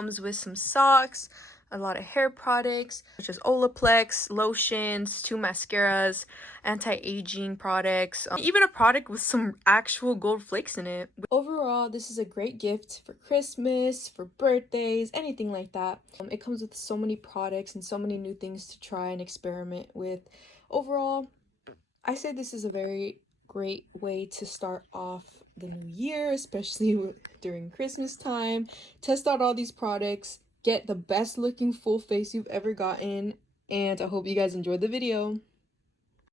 comes with some socks, a lot of hair products such as Olaplex, lotions, 2 mascaras, anti-aging products, even a product with some actual gold flakes in it. Overall, this is a great gift for Christmas, for birthdays, anything like that. It comes with so many products and so many new things to try and experiment with. Overall, I say this is a very great way to start off the new year, especially during Christmas time. Test out all these products, get the best looking full face you've ever gotten, and I hope you guys enjoyed the video.